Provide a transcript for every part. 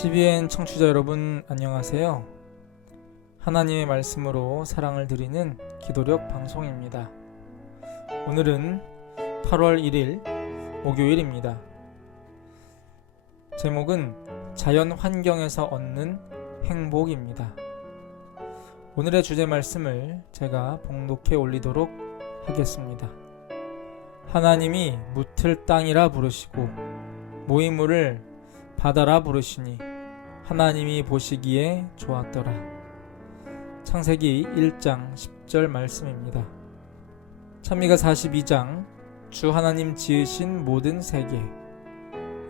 CBN 청취자 여러분 안녕하세요. 하나님의 말씀으로 사랑을 드리는 기도력 방송입니다. 오늘은 8월 1일 목요일입니다. 제목은 자연 환경에서 얻는 행복입니다. 오늘의 주제 말씀을 제가 봉독해 올리도록 하겠습니다. 하나님이 묻을 땅이라 부르시고 모이물을 바다라 부르시니 하나님이 보시기에 좋았더라. 창세기 1장 10절 말씀입니다. 찬미가 42장 주 하나님 지으신 모든 세계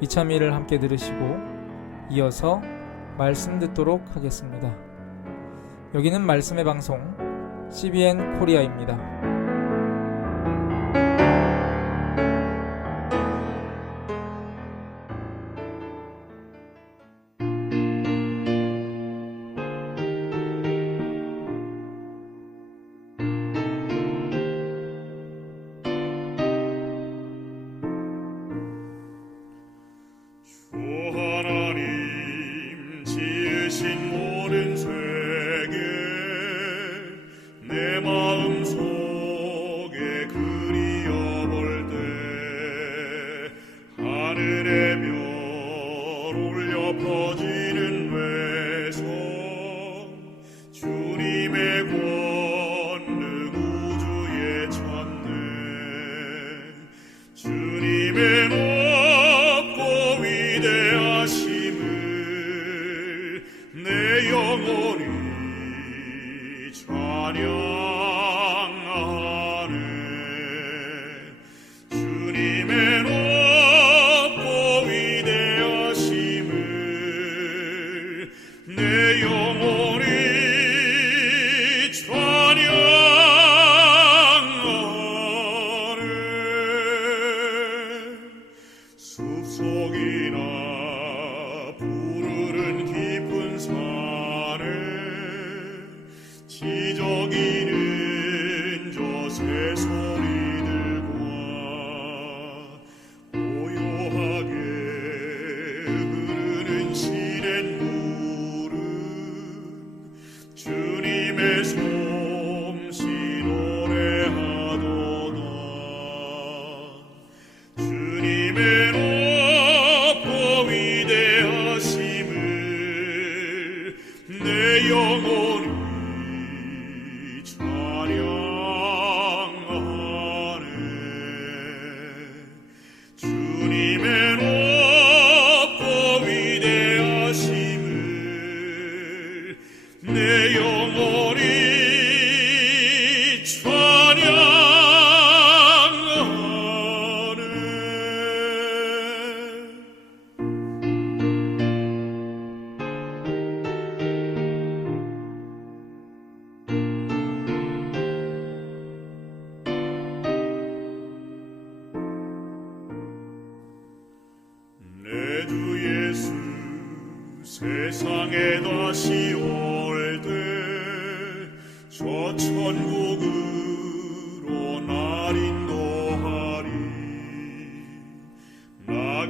이 찬미를 함께 들으시고 이어서 말씀 듣도록 하겠습니다. 여기는 말씀의 방송 CBN 코리아입니다. 주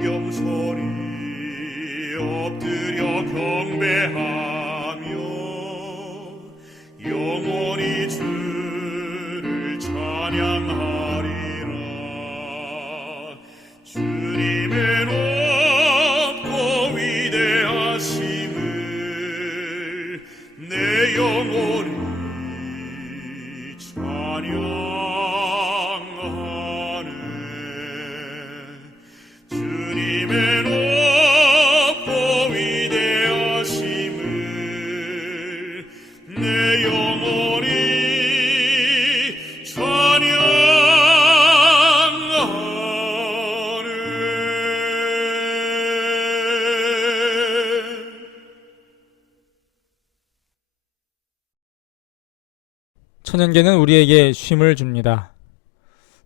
나 겸손 천연계는 우리에게 쉼을 줍니다.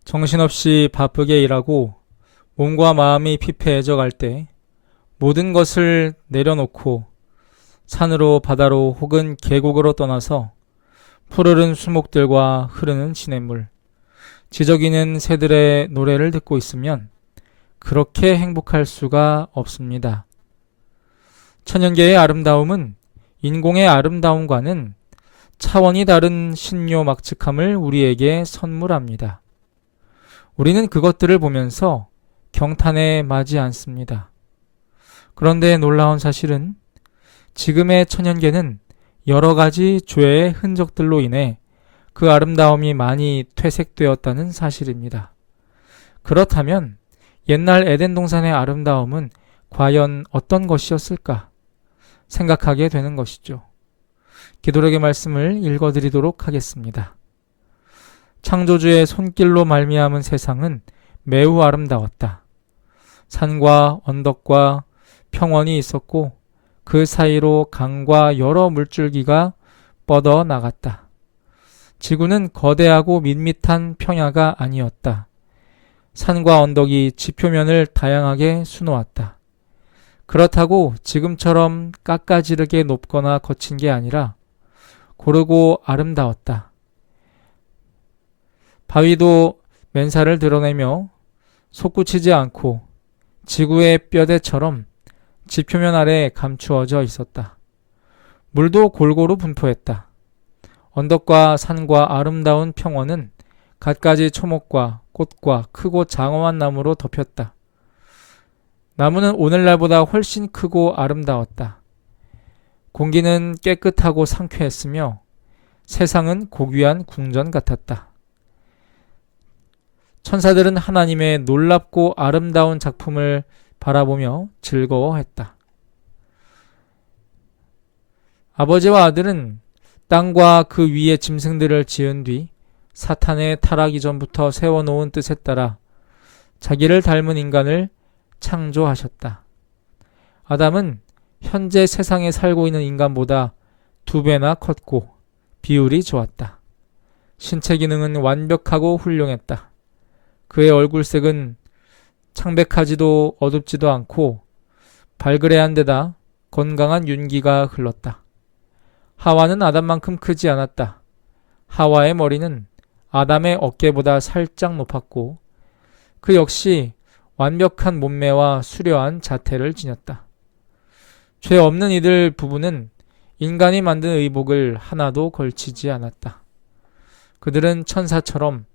정신없이 바쁘게 일하고 몸과 마음이 피폐해져 갈 때 모든 것을 내려놓고 산으로 바다로 혹은 계곡으로 떠나서 푸르른 수목들과 흐르는 시냇물, 지저귀는 새들의 노래를 듣고 있으면 그렇게 행복할 수가 없습니다. 천연계의 아름다움은 인공의 아름다움과는 차원이 다른 신묘 막측함을 우리에게 선물합니다. 우리는 그것들을 보면서 경탄에 마지 않습니다. 그런데 놀라운 사실은 지금의 천연계는 여러 가지 죄의 흔적들로 인해 그 아름다움이 많이 퇴색되었다는 사실입니다. 그렇다면 옛날 에덴 동산의 아름다움은 과연 어떤 것이었을까 생각하게 되는 것이죠. 기도록의 말씀을 읽어드리도록 하겠습니다. 창조주의 손길로 말미암은 세상은 매우 아름다웠다. 산과 언덕과 평원이 있었고 그 사이로 강과 여러 물줄기가 뻗어 나갔다. 지구는 거대하고 밋밋한 평야가 아니었다. 산과 언덕이 지표면을 다양하게 수놓았다. 그렇다고 지금처럼 깎아지르게 높거나 거친 게 아니라 고르고 아름다웠다. 바위도 맨살을 드러내며 솟구치지 않고 지구의 뼈대처럼 지표면 아래 감추어져 있었다. 물도 골고루 분포했다. 언덕과 산과 아름다운 평원은 갖가지 초목과 꽃과 크고 장엄한 나무로 덮였다. 나무는 오늘날보다 훨씬 크고 아름다웠다. 공기는 깨끗하고 상쾌했으며 세상은 고귀한 궁전 같았다. 천사들은 하나님의 놀랍고 아름다운 작품을 바라보며 즐거워했다. 아버지와 아들은 땅과 그 위에 짐승들을 지은 뒤 사탄의 타락 이전부터 세워놓은 뜻에 따라 자기를 닮은 인간을 창조하셨다. 아담은 현재 세상에 살고 있는 인간보다 두 배나 컸고 비율이 좋았다. 신체 기능은 완벽하고 훌륭했다. 그의 얼굴색은 창백하지도 어둡지도 않고 발그레한 데다 건강한 윤기가 흘렀다. 하와는 아담만큼 크지 않았다. 하와의 머리는 아담의 어깨보다 살짝 높았고 그 역시 완벽한 몸매와 수려한 자태를 지녔다. 죄 없는 이들 부부는 인간이 만든 의복을 하나도 걸치지 않았다. 그들은 천사처럼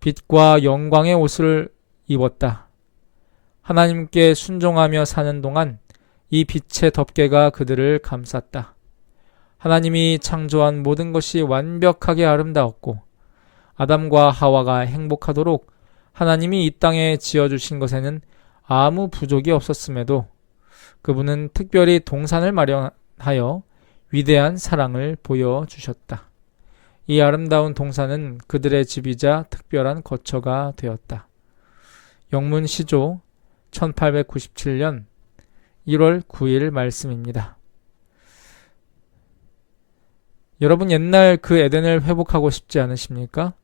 빛과 영광의 옷을 입었다. 하나님께 순종하며 사는 동안 이 빛의 덮개가 그들을 감쌌다. 하나님이 창조한 모든 것이 완벽하게 아름다웠고 아담과 하와가 행복하도록 하나님이 이 땅에 지어주신 것에는 아무 부족이 없었음에도 그분은 특별히 동산을 마련하여 위대한 사랑을 보여주셨다. 이 아름다운 동산은 그들의 집이자 특별한 거처가 되었다. 영문 시조 1897년 1월 9일 말씀입니다. 여러분 옛날 그 에덴을 회복하고 싶지 않으십니까?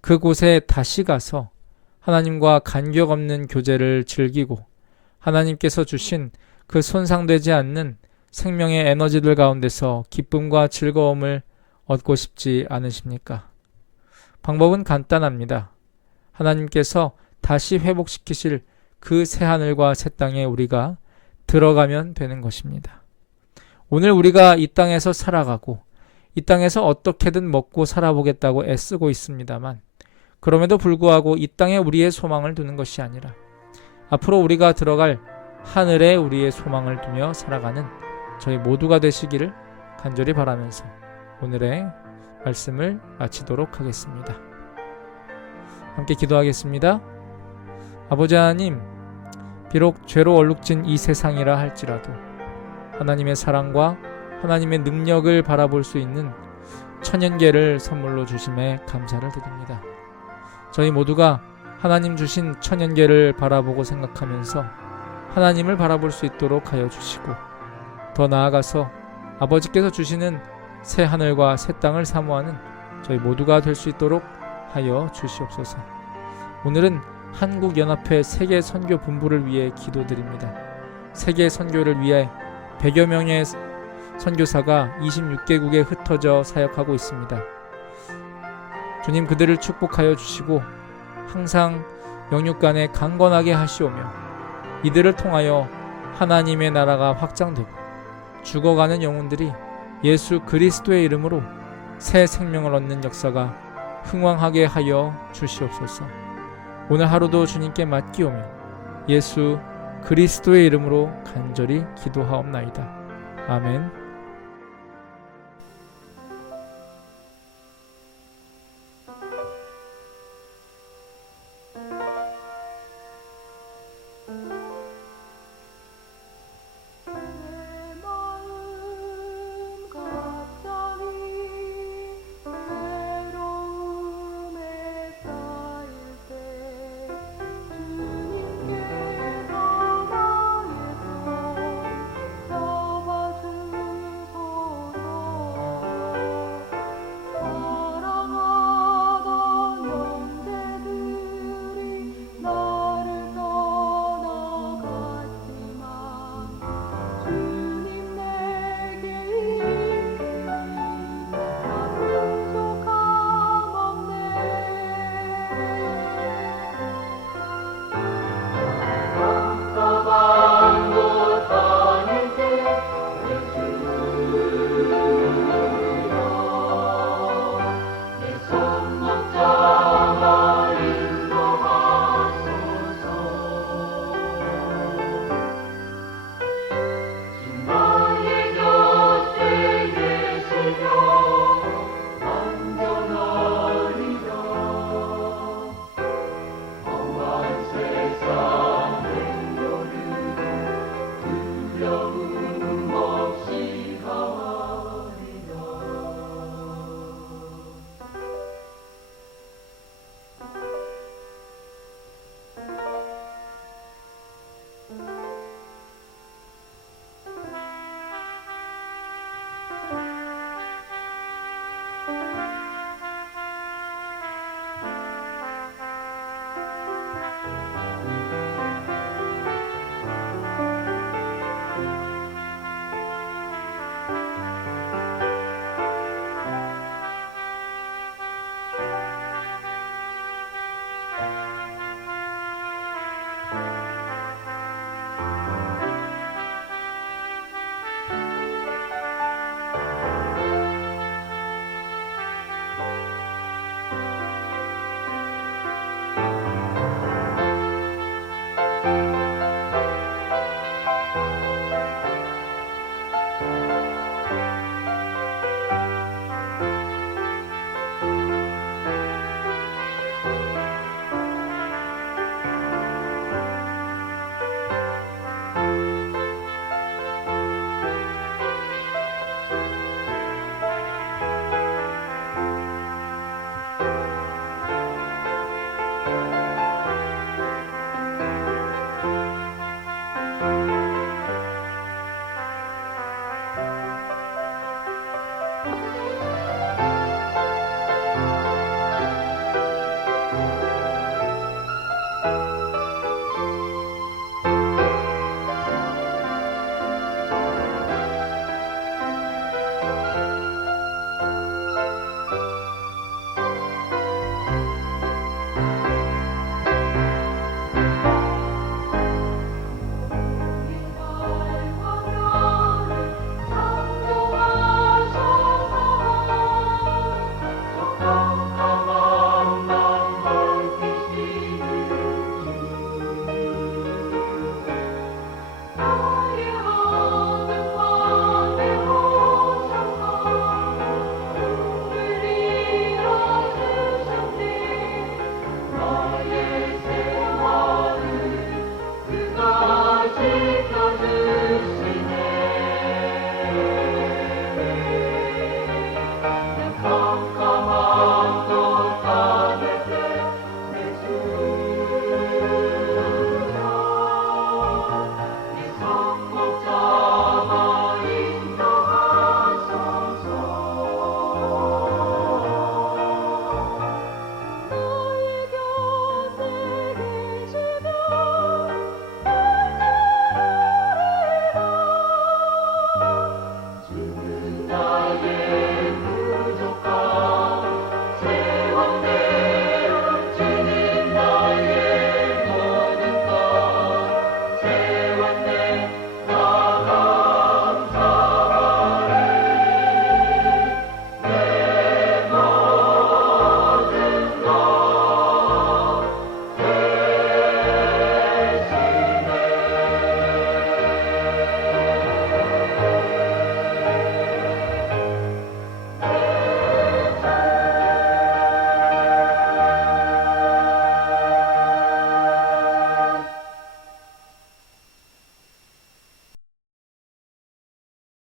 그곳에 다시 가서 하나님과 간격 없는 교제를 즐기고 하나님께서 주신 그 손상되지 않는 생명의 에너지들 가운데서 기쁨과 즐거움을 얻고 싶지 않으십니까? 방법은 간단합니다. 하나님께서 다시 회복시키실 그 새하늘과 새 땅에 우리가 들어가면 되는 것입니다. 오늘 우리가 이 땅에서 살아가고 이 땅에서 어떻게든 먹고 살아보겠다고 애쓰고 있습니다만 그럼에도 불구하고 이 땅에 우리의 소망을 두는 것이 아니라 앞으로 우리가 들어갈 하늘에 우리의 소망을 두며 살아가는 저희 모두가 되시기를 간절히 바라면서 오늘의 말씀을 마치도록 하겠습니다. 함께 기도하겠습니다. 아버지 하나님, 비록 죄로 얼룩진 이 세상이라 할지라도 하나님의 사랑과 하나님의 능력을 바라볼 수 있는 천연계를 선물로 주심에 감사를 드립니다. 저희 모두가 하나님 주신 천연계를 바라보고 생각하면서 하나님을 바라볼 수 있도록 하여 주시고 더 나아가서 아버지께서 주시는 새 하늘과 새 땅을 사모하는 저희 모두가 될 수 있도록 하여 주시옵소서. 오늘은 한국연합회 세계 선교 본부를 위해 기도드립니다. 세계 선교를 위해 100여 명의 선교사가 26개국에 흩어져 사역하고 있습니다. 주님 그들을 축복하여 주시고 항상 영육 간에 강건하게 하시오며 이들을 통하여 하나님의 나라가 확장되고 죽어가는 영혼들이 예수 그리스도의 이름으로 새 생명을 얻는 역사가 흥왕하게 하여 주시옵소서. 오늘 하루도 주님께 맡기오며 예수 그리스도의 이름으로 간절히 기도하옵나이다. 아멘.